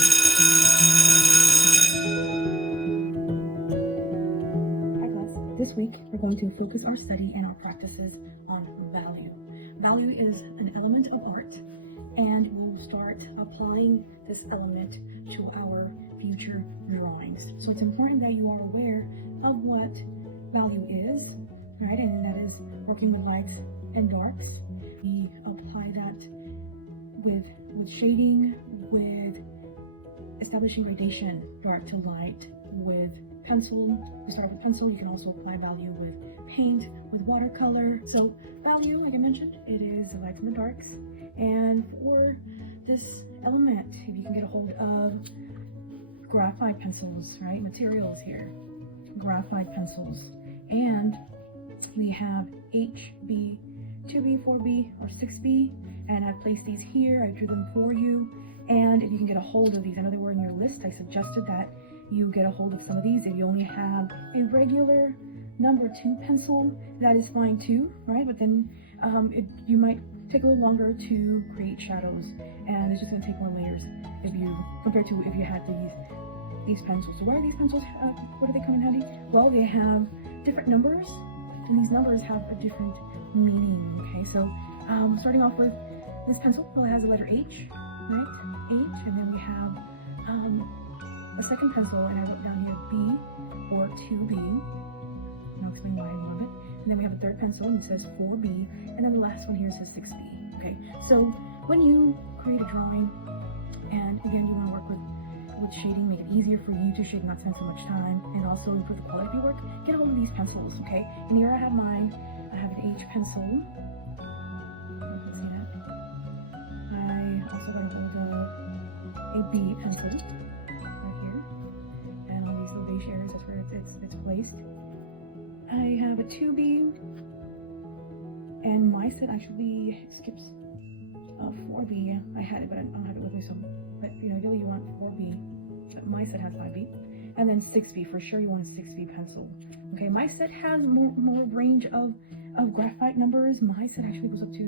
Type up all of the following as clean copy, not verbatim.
Hi class, this week we're going to focus our study and our practices on value. Value is an element of art, and we'll start applying this element to our future drawings. So it's important that you are aware of what value is, right? And that is working with lights and darks. We apply that with shading, with establishing gradation, dark to light, with pencil. We start with pencil. You can also apply value with paint, with watercolor. So value, like I mentioned, it is the lights and the darks. And for this element, if you can get a hold of graphite pencils, right? Materials here, graphite pencils. And we have HB, 2B, 4B, or 6B. And I've placed these here. I drew them for you. And if you can get a hold of these, I know they were in your list. I suggested that you get a hold of some of these. If you only have a regular number 2 pencil, that is fine too, right? But then you might take a little longer to create shadows, and it's just going to take more layers compared to if you had these pencils. So why are these pencils? What do they come in handy? Well, they have different numbers, and these numbers have a different meaning. Okay, so starting off with this pencil, well, it has the letter H, right? H, and then we have a second pencil, and I wrote down here B or 2B, and I'll explain why in a little bit. And then we have a third pencil, and it says 4B, and then the last one here says 6B. Okay, so when you create a drawing, and again, you want to work with shading, make it easier for you to shade, not spend so much time, and also improve the quality of your work, get a hold of these pencils. Okay, and here I have mine. I have an H pencil. You can see that. I also got a hold of a B pencil right here, and on these little beige areas, that's where it's placed. I have a 2B, and my set actually skips 4B. I had it, but I don't have it with me, so, but you know, ideally you want 4B, but my set has 5B, and then 6B, for sure you want a 6B pencil. Okay, my set has more range of graphite numbers. My set actually goes up to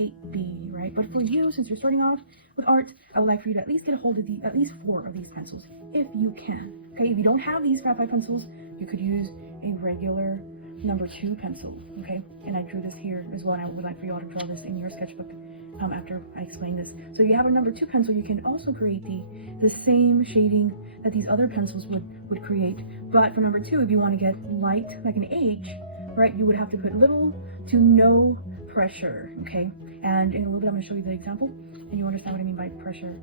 8B, right? But for you, since you're starting off with art, I would like for you to at least get a hold of at least 4 of these pencils, if you can. Okay, if you don't have these graphite pencils, you could use a regular number 2 pencil. Okay, and I drew this here as well, and I would like for you all to draw this in your sketchbook after I explain this. So you have a number 2 pencil, you can also create the same shading that these other pencils would create. But for number 2, if you want to get light like an H, right, you would have to put little to no pressure. Okay, and in a little bit I'm going to show you the example, and you understand what I mean by pressure,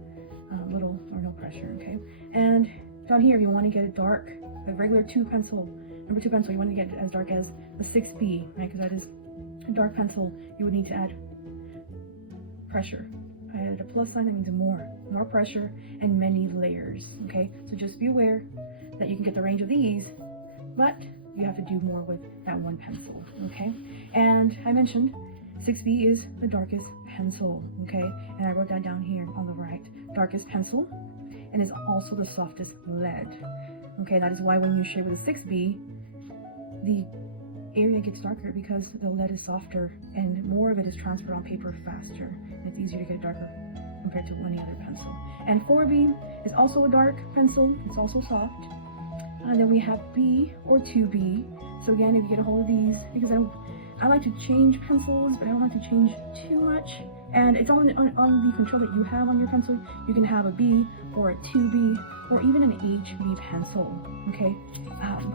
little or no pressure. Okay, and down here, if you want to get it dark, a regular 2 pencil, number 2 pencil, you want to get it as dark as the 6B, right? Because that is a dark pencil. You would need to add pressure. I added a plus sign, that means more pressure and many layers. Okay, so just be aware that you can get the range of these, but you have to do more with that 1 pencil. Okay, and I mentioned 6B is the darkest pencil. Okay, and I wrote that down here on the right, darkest pencil, and is also the softest lead. Okay, that is why when you shade with a 6B, the area gets darker because the lead is softer and more of it is transferred on paper faster, and it's easier to get darker compared to any other pencil. And 4B is also a dark pencil, it's also soft. And then we have B or 2B. So again, if you get a hold of these, because I like to change pencils, but I don't like to change too much. And it's on the control that you have on your pencil. You can have a B or a 2B or even an HB pencil. Okay,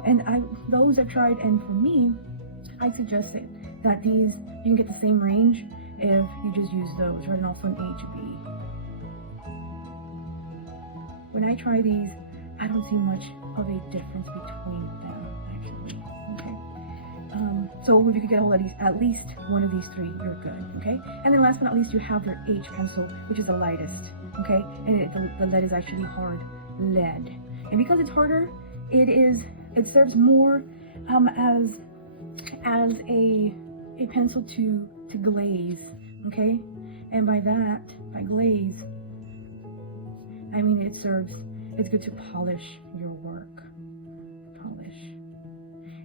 and those I've tried, and for me, I'd suggest that these you can get the same range if you just use those, right? And also an HB. When I try these, I don't see much of a difference between them, actually. Okay. So if you could get a hold of these, at least one of these 3, you're good. Okay. And then last but not least, you have your H pencil, which is the lightest. Okay. And the lead is actually hard lead, and because it's harder, it serves more as a pencil to glaze. Okay. And by glaze, I mean it's good to polish your work.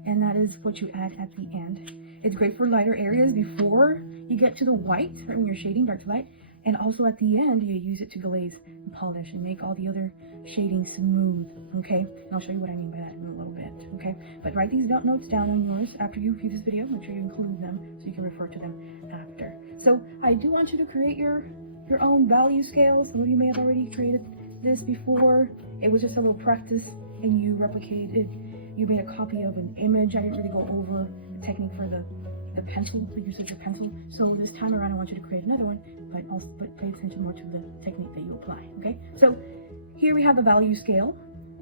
And that is what you add at the end. It's great for lighter areas before you get to the white, right, when you're shading dark to light. And also at the end, you use it to glaze polish and make all the other shading smooth, okay? And I'll show you what I mean by that in a little bit, okay? But write these notes down on yours after you view this video. Make sure you include them so you can refer to them after. So I do want you to create your own value scale. Some of you may have already created this before. It was just a little practice and you replicated, you made a copy of an image. I didn't really go over the technique for the pencil, the use of your pencil. So this time around, I want you to create another one, but pay attention more to the technique that you apply, okay? So here we have the value scale,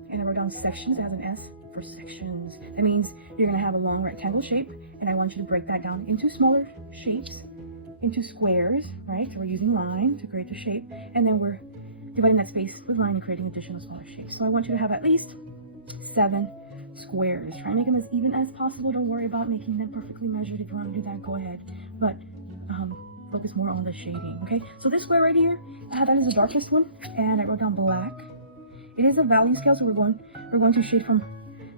and I wrote down sections. It has an S for sections. That means you're gonna have a long rectangle shape, and I want you to break that down into smaller shapes, into squares, right? So we're using line to create the shape, and then we're dividing that space with line and creating additional smaller shapes. So I want you to have at least 7 squares. Try and make them as even as possible. Don't worry about making them perfectly measured. If you want to do that, go ahead. But focus more on the shading, okay? So this square right here, that is the darkest one, and I wrote down black. It is a value scale, so we're going to shade from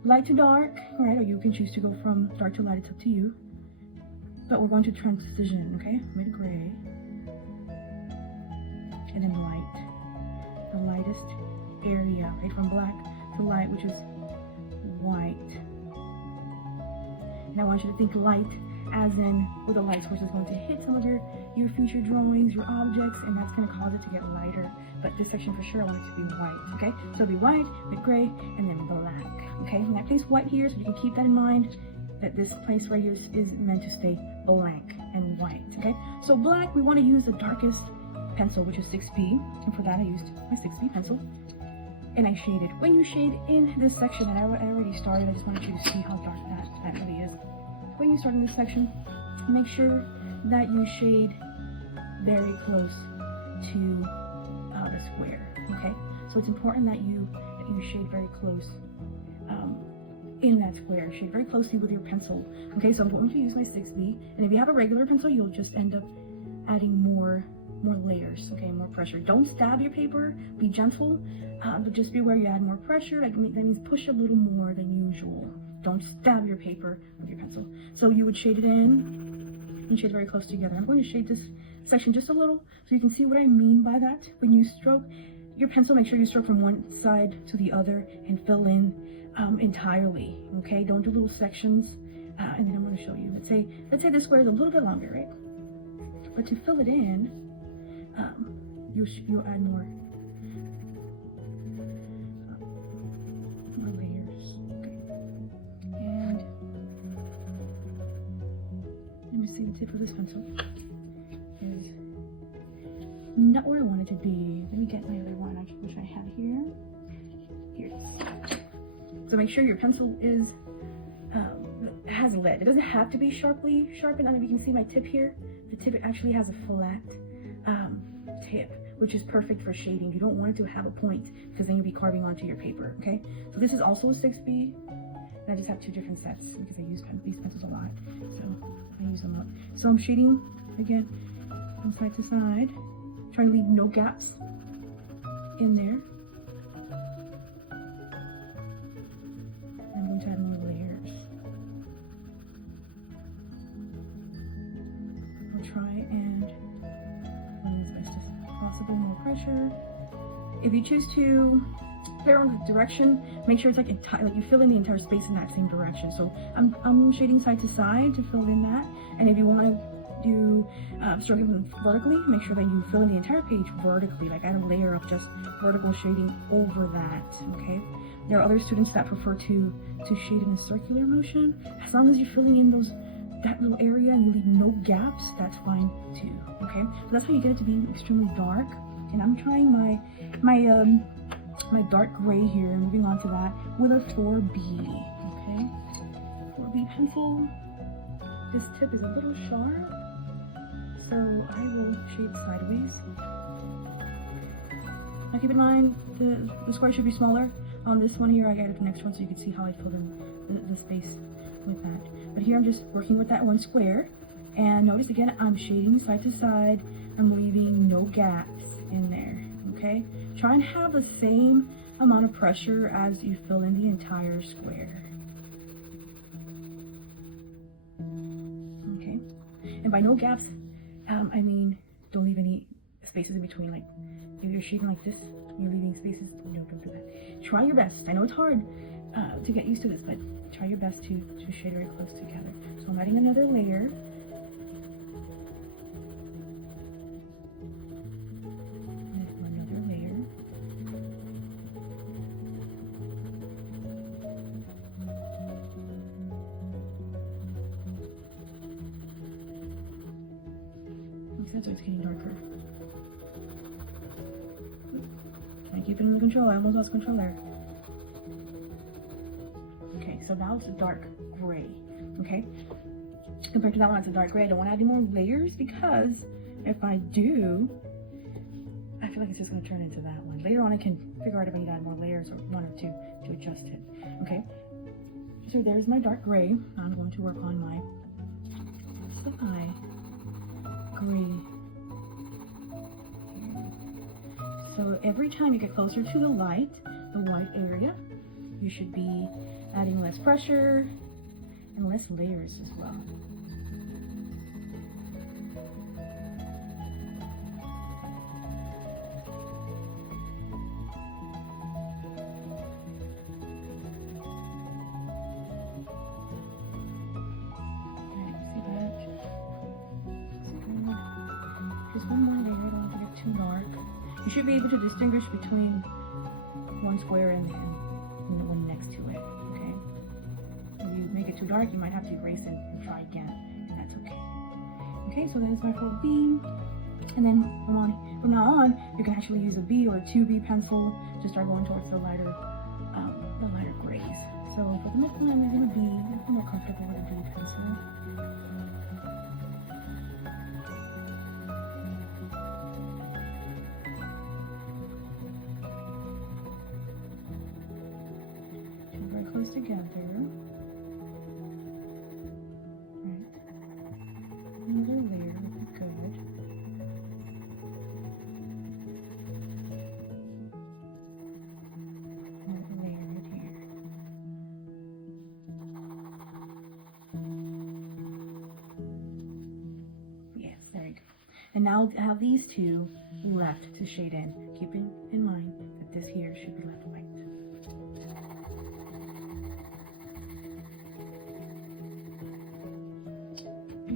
light to dark, right? Or you can choose to go from dark to light. It's up to you. But we're going to transition, okay? Mid gray, and then light. The lightest area, right? From black to light, which is white. And I want you to think light as in with a light source is going to hit some of your future drawings, your objects, and that's going to cause it to get lighter. But this section for sure I want it to be white, okay? So it'll be white, with gray, and then black, okay? And I place white here so you can keep that in mind, that this place right here is meant to stay blank and white, okay? So black, we want to use the darkest pencil, which is 6B, and for that I used my 6B pencil. And I shaded. When you shade in this section, and I already started, I just wanted you to see how dark that really is. When you start in this section, make sure that you shade very close to the square, okay? So it's important that you shade very close in that square. Shade very closely with your pencil, okay? So I'm going to use my 6B, and if you have a regular pencil, you'll just end up adding more layers, okay, more pressure. Don't stab your paper, be gentle, but just be aware you add more pressure. That means push a little more than usual. Don't stab your paper with your pencil. So you would shade it in and shade very close together. I'm going to shade this section just a little so you can see what I mean by that. When you stroke your pencil, make sure you stroke from one side to the other and fill in entirely, okay? Don't do little sections. And then I'm going to show you. Let's say this square is a little bit longer, right? But to fill it in, you'll add more layers, okay? And let me see, the tip of this pencil is not where I want it to be. Let me get my other one, which I have here. Here it is. So make sure your pencil has lead. It doesn't have to be sharply sharpened. I mean, you can see my tip here. The tip actually has a flat tip, which is perfect for shading. You don't want it to have a point because then you'll be carving onto your paper, okay? So this is also a 6B, and I just have 2 different sets because I use these pencils a lot, so I use them up. So I'm shading again from side to side, trying to leave no gaps in there. I'm going to add more layers. I'll try and as best as possible, more pressure. If you choose to play around with the direction, make sure it's like you fill in the entire space in that same direction. So I'm shading side to side to fill in that. And if you want to do stroking vertically, make sure that you fill in the entire page vertically, like add a layer of just vertical shading over that, okay? There are other students that prefer to shade in a circular motion. As long as you're filling in that little area and you leave no gaps, that's fine too, okay? So that's how you get it to be extremely dark. And I'm trying my dark gray here, moving on to that with a 4B, okay? 4B pencil. This tip is a little sharp, so I will shade sideways. Now keep in mind, the square should be smaller. On this one here, I added the next one so you can see how I filled in the space with that. But here I'm just working with that one square, and notice again, I'm shading side to side. I'm leaving no gaps in there, okay? Try and have the same amount of pressure as you fill in the entire square. Okay, and by no gaps, I mean don't leave any spaces in between. Like if you're shading like this, you're leaving spaces, no, don't do that. Try your best. I know it's hard to get used to this, but try your best to shade very close together. So I'm adding another layer. Another layer. Makes sense, it's getting darker. I keep it under control. I almost lost control there. Okay, so now it's a dark gray. Okay, compared to that one, it's a dark gray. I don't want to add any more layers because if I do, I feel like it's just going to turn into that one. Later on, I can figure out if I need to add more layers or one or two to adjust it. Okay, so there's my dark gray. I'm going to work on my eye gray. So every time you get closer to the light, the white area, you should be adding less pressure and less layers as well. Okay, see that? Just one more layer, I don't want to get too dark. You should be able to distinguish between one square and the one next to it, okay? If you make it too dark, you might have to erase it and try again, and that's okay. Okay, so there's my full B, and then from now on, you can actually use a B or a 2B pencil to start going towards the lighter grays. So for the next one, I'm using a B. I'm more comfortable with a B pencil. Close together. Right. Another layer would be good. Another layer right here. Yes, there you go. And now I have these two left to shade in, keeping in mind that this here should be left white.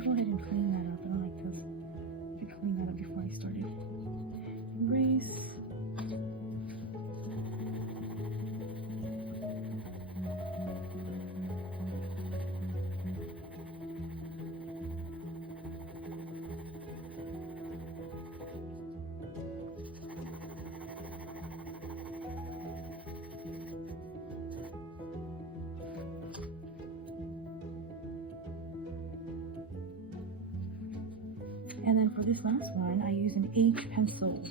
Go ahead and clean that up. I don't like to clean that up before I started. Erase. And then for this last one, I use an H pencil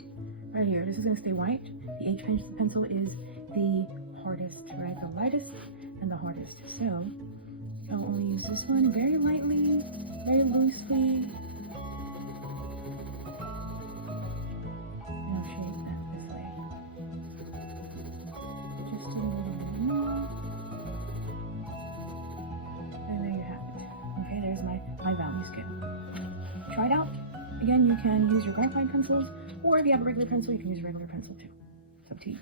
right here. This is going to stay white. The H pencil is the hardest, right? The lightest and the hardest. So I'll only use this one very lightly, very loosely. And I'll shade that this way. Just a little more. And there you have it. Okay, there's my value scale. Try it out. Again, you can use your graphite pencils, or if you have a regular pencil, you can use a regular pencil too. It's up to you.